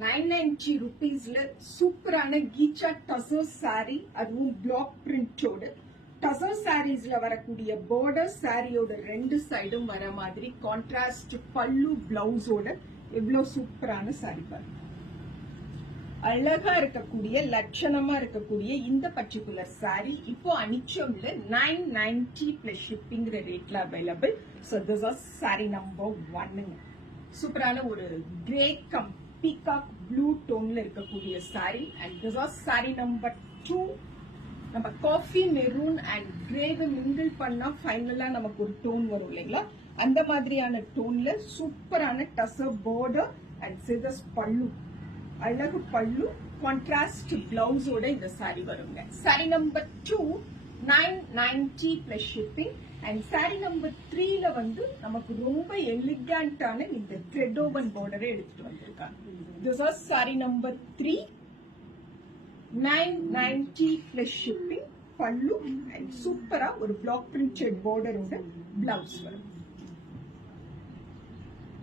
990 rupeesல சூப்பரான கீச்சா டசர் சாரி, அதுவும் பிளாக் பிரிண்டோட. டசர் சாரீஸ்ல வரக்கூடிய பார்டர் சாரியோட ரெண்டு சைடும் வர மாதிரி கான்ட்ராஸ்ட் பல்லு பிளவுஸோட எவ்வளவு சூப்பரான சாரி பாருங்க. அழகா இருக்கக்கூடிய லட்சணமா இருக்கக்கூடிய இந்த பர்டிகுலர் சாரி இப்போ அனிச்சம்ல 990 பிளஸ் ஷிப்பிங்கிற ரேட்ல available. So this are sari number 1. சூப்பரான ஒரு கிரே கம் பீகாக் ப்ளூ டோன்ல இருக்கக்கூடிய sari. And this are sari number 2. நம்ம காஃபி மெரூன் அண்ட் கிரேவை மிங்கிள் பண்ணா ஃபைனலா நமக்கு ஒரு டோன் வரும் இல்லைங்களா, அந்த மாதிரியான டோன்ல சூப்பரான டசர் பார்டர் அண்ட் சிதஸ் பல்லு, அழகு பல்லு, கான்ட்ராஸ்ட் பிளவுஸோட இந்த சாரி வருங்க. சாரி நம்பர் 2 990 பிளஸ் ஷிப்பிங். அண்ட் சாரி நம்பர் 3ல வந்து நமக்கு ரொம்ப எலிகண்டான இந்த த்ரெட் ஓவன் பார்டரை எடுத்துட்டு வந்திருக்காங்க. This are sari number 3 990 plus shipping, pallu and சூப்பரா ஒரு பிளாக் பிரிண்டட் பார்டரோட பிளவுஸ் வரும்.